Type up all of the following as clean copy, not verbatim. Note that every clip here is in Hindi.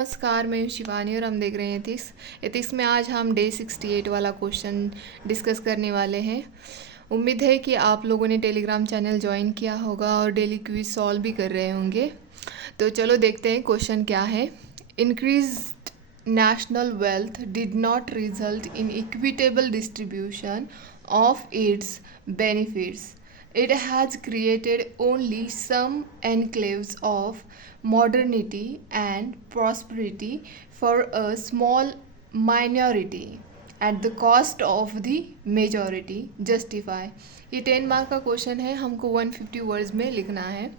नमस्कार, मैं हूँ शिवानी और हम देख रहे हैं एथिक्स में आज हम डे 68 वाला क्वेश्चन डिस्कस करने वाले हैं। उम्मीद है कि आप लोगों ने टेलीग्राम चैनल ज्वाइन किया होगा और डेली क्विज सॉल्व भी कर रहे होंगे। तो चलो देखते हैं क्वेश्चन क्या है। Increased national wealth did not result in equitable distribution of its benefits. It has created only some enclaves of modernity and prosperity for a small minority at the cost of the majority. Justify. ये 10 मार्क का क्वेश्चन है, हमको 150 वर्ड्स में लिखना है।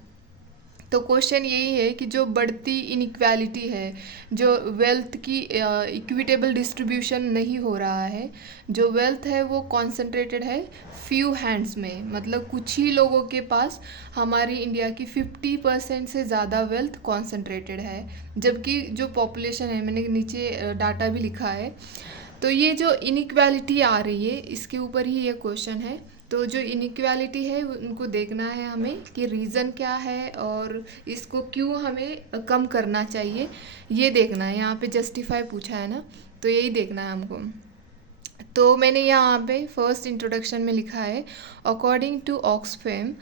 तो क्वेश्चन यही है कि जो बढ़ती इनइक्वालिटी है, जो वेल्थ की इक्विटेबल डिस्ट्रीब्यूशन नहीं हो रहा है, जो वेल्थ है वो कॉन्सेंट्रेटेड है फ्यू हैंड्स में, मतलब कुछ ही लोगों के पास हमारी इंडिया की 50% से ज़्यादा वेल्थ कॉन्सेंट्रेटेड है, जबकि जो पॉपुलेशन है, मैंने नीचे डाटा भी लिखा है। तो ये जो इनइक्वालिटी आ रही है इसके ऊपर ही ये क्वेश्चन है। तो जो इनइक्वालिटी है उनको देखना है हमें कि रीज़न क्या है और इसको क्यों हमें कम करना चाहिए, ये देखना है। यहाँ पे जस्टिफाई पूछा है ना, तो यही देखना है हमको। तो मैंने यहाँ पे फर्स्ट इंट्रोडक्शन में लिखा है, अकॉर्डिंग टू ऑक्सफैम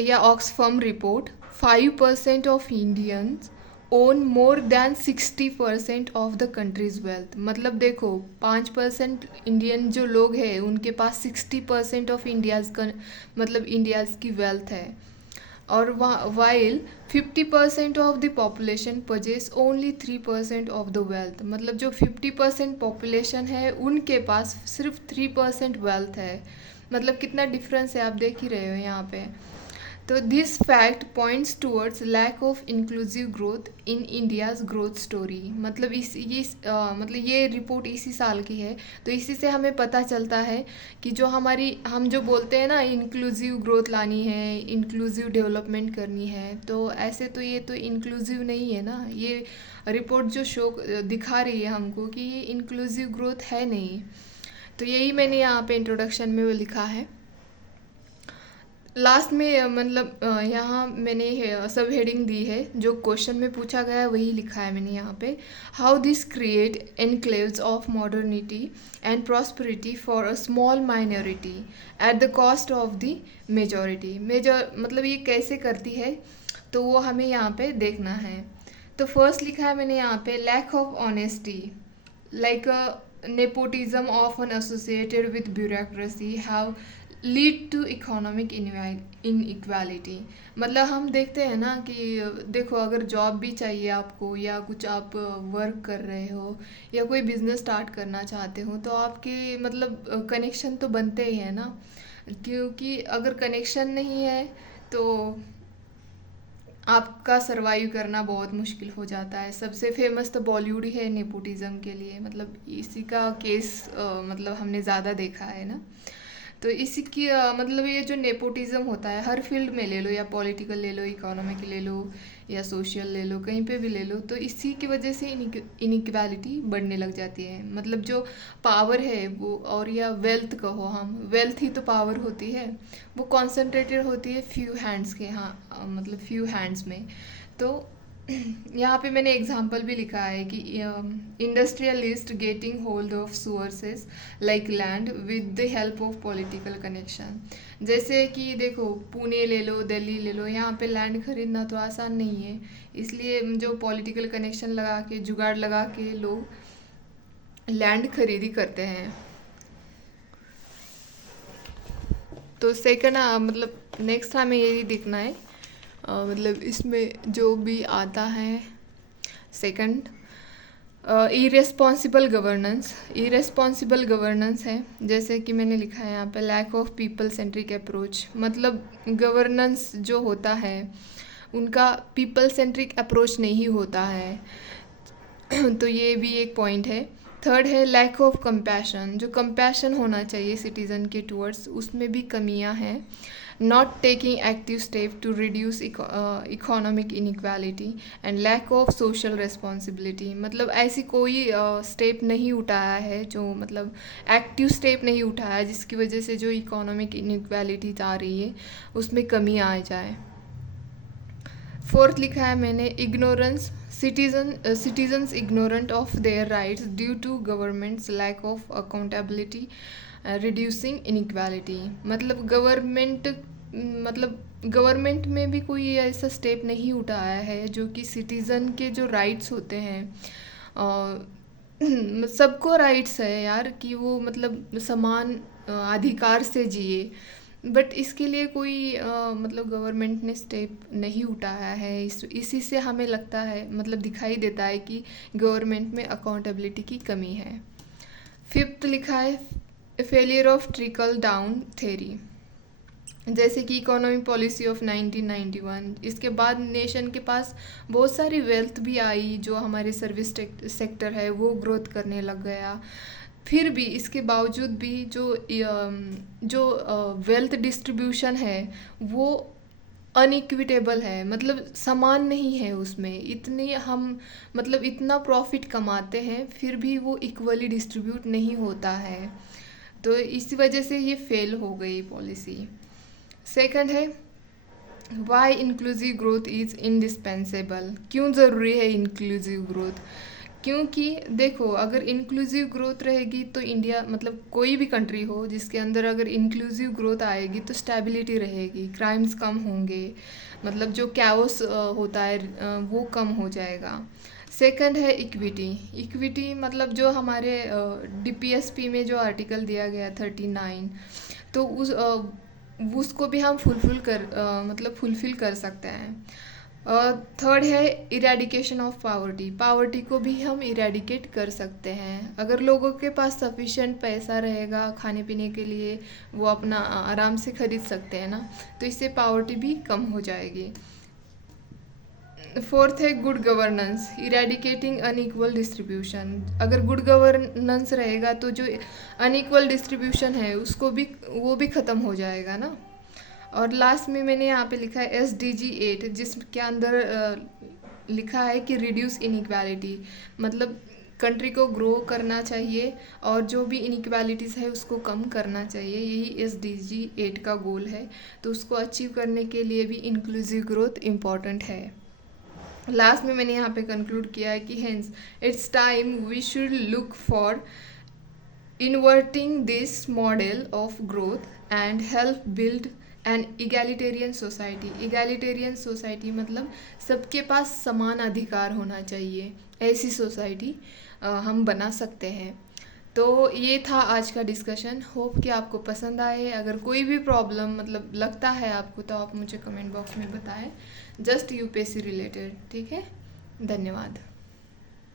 या Oxfam report 5% of Indians own more than 60% of the country's wealth. मतलब देखो 5% इंडियन जो लोग हैं उनके पास 60% ऑफ इंडियाज़ का मतलब इंडियाज़ की वेल्थ है, और while 50% of the population possess only 3% of the wealth. मतलब जो 50% पॉपुलेशन है उनके पास सिर्फ 3% वेल्थ है। मतलब कितना डिफरेंस है, आप देख ही रहे हो यहाँ पे। तो this fact points towards lack of inclusive growth in India's growth story. मतलब मतलब ये रिपोर्ट इसी साल की है। तो इसी से हमें पता चलता है कि जो हम जो बोलते हैं ना इंक्लूसिव ग्रोथ लानी है, इंक्लूसिव डेवलपमेंट करनी है, तो ऐसे तो ये तो इंक्लूसिव नहीं है ना। ये रिपोर्ट जो शो दिखा रही है हमको कि ये इंक्लूसिव ग्रोथ है नहीं। तो यही मैंने यहाँ पे इंट्रोडक्शन में वो लिखा है। लास्ट में मतलब यहाँ मैंने सब हेडिंग दी है, जो क्वेश्चन में पूछा गया है वही लिखा है मैंने यहाँ पे। How this create enclaves of modernity and prosperity for a small minority at the cost of the majority. मतलब ये कैसे करती है, तो वो हमें यहाँ पे देखना है। तो फर्स्ट लिखा है मैंने यहाँ पे, lack of honesty like nepotism often associated with bureaucracy have lead to economic inequality। मतलब हम देखते हैं ना कि देखो अगर जॉब भी चाहिए आपको या कुछ आप वर्क कर रहे हो या कोई बिजनेस स्टार्ट करना चाहते हो, तो आपके मतलब कनेक्शन तो बनते ही है ना, क्योंकि अगर कनेक्शन नहीं है तो आपका सरवाइव करना बहुत मुश्किल हो जाता है। सबसे फेमस तो बॉलीवुड ही है नेपोटिज्म के लिए, मतलब इसी का केस मतलब हमने ज़्यादा देखा है ना। तो इसी की मतलब ये जो नेपोटिज्म होता है हर फील्ड में ले लो, या पॉलिटिकल ले लो, इकोनॉमिक ले लो, या सोशल ले लो, कहीं पे भी ले लो, तो इसी की वजह से इनइक्वालिटी बढ़ने लग जाती है। मतलब जो पावर है वो, और या वेल्थ कहो, हम वेल्थ ही तो पावर होती है, वो कॉन्सेंट्रेटेड होती है फ्यू हैंड्स के, हाँ मतलब फ्यू हैंड्स में। तो यहाँ पे मैंने एग्जाम्पल भी लिखा है कि industrialist getting hold of sources like land with the help of political connection. जैसे कि देखो पुणे ले लो, दिल्ली ले लो, यहाँ पे लैंड खरीदना तो आसान नहीं है, इसलिए जो पॉलिटिकल कनेक्शन लगा के, जुगाड़ लगा के लोग लैंड खरीदी करते हैं। तो सेकंड मतलब नेक्स्ट हमें यही देखना है, मतलब इसमें जो भी आता है सेकंड, इरेस्पॉन्सिबल गवर्नेंस है। जैसे कि मैंने लिखा है यहाँ पे, lack of people centric approach. मतलब गवर्नेंस जो होता है उनका पीपल सेंट्रिक अप्रोच नहीं होता है, तो ये भी एक पॉइंट है। थर्ड है लैक ऑफ कंपैशन। जो कंपैशन होना चाहिए सिटीज़न के टूवर्ड्स, उसमें भी कमियां हैं। Not taking active step to reduce economic inequality and lack of social responsibility. मतलब ऐसी कोई स्टेप नहीं उठाया है, जो मतलब एक्टिव स्टेप नहीं उठाया है जिसकी वजह से जो इकोनॉमिक इनइक्वालिटी आ रही है उसमें कमी आ जाए। फोर्थ लिखा है मैंने, ignorance citizens ignorant of their rights due to government's lack of accountability, reducing inequality। मतलब गवर्नमेंट में भी कोई ऐसा स्टेप नहीं उठाया है जो कि सिटीज़न के जो राइट्स होते हैं, सबको राइट्स है यार कि वो मतलब समान अधिकार से जिए, बट इसके लिए कोई मतलब गवर्नमेंट ने स्टेप नहीं उठाया है। इसी से हमें लगता है, मतलब दिखाई देता है कि गवर्नमेंट में अकाउंटेबिलिटी की कमी है। 5th लिखा है failure of trickle down theory, जैसे कि इकोनॉमी पॉलिसी ऑफ 1991। इसके बाद नेशन के पास बहुत सारी वेल्थ भी आई, जो हमारे सर्विस सेक्टर है वो ग्रोथ करने लग गया। फिर भी इसके बावजूद भी जो वेल्थ डिस्ट्रीब्यूशन है वो अनइक्विटेबल है, मतलब समान नहीं है। उसमें इतनी हम मतलब इतना प्रॉफिट कमाते हैं फिर भी वो इक्वली डिस्ट्रीब्यूट नहीं होता है, तो इसी वजह से ये फेल हो गई पॉलिसी। सेकंड है why inclusive growth is indispensable. क्यों ज़रूरी है इंक्लूसिव ग्रोथ? क्योंकि देखो, अगर इंक्लूसिव ग्रोथ रहेगी तो इंडिया, मतलब कोई भी कंट्री हो जिसके अंदर अगर इंक्लूसिव ग्रोथ आएगी तो स्टेबिलिटी रहेगी, क्राइम्स कम होंगे, मतलब जो कैओस होता है वो कम हो जाएगा। सेकंड है इक्विटी मतलब जो हमारे DPSP में जो आर्टिकल दिया गया 39, तो उसको भी हम फुलफिल कर सकते हैं। थर्ड है इरेडिकेशन ऑफ पावर्टी को भी हम इरेडिकेट कर सकते हैं। अगर लोगों के पास सफिशिएंट पैसा रहेगा खाने पीने के लिए, वो अपना आराम से खरीद सकते हैं ना, तो इससे पावर्टी भी कम हो जाएगी। फोर्थ है good governance, eradicating unequal distribution. अगर गुड गवर्नेंस रहेगा तो जो अनइक्वल डिस्ट्रीब्यूशन है वो भी ख़त्म हो जाएगा ना। और लास्ट में मैंने यहाँ पे लिखा है SDG 8, जिसके अंदर लिखा है कि रिड्यूस इनइक्वालिटी, मतलब कंट्री को ग्रो करना चाहिए और जो भी इनइक्वालिटीज़ है उसको कम करना चाहिए। यही SDG 8 का गोल है, तो उसको अचीव करने के लिए भी इंक्लूसिव ग्रोथ इम्पॉर्टेंट है। लास्ट में मैंने यहाँ पे कंक्लूड किया है कि hence it's time we should look for inverting this model of growth and help build an egalitarian society मतलब सबके पास समान अधिकार होना चाहिए, ऐसी सोसाइटी हम बना सकते हैं। तो ये था आज का डिस्कशन, होप कि आपको पसंद आए। अगर कोई भी प्रॉब्लम मतलब लगता है आपको तो आप मुझे कमेंट बॉक्स में बताएं, जस्ट UPSC रिलेटेड। ठीक है, धन्यवाद।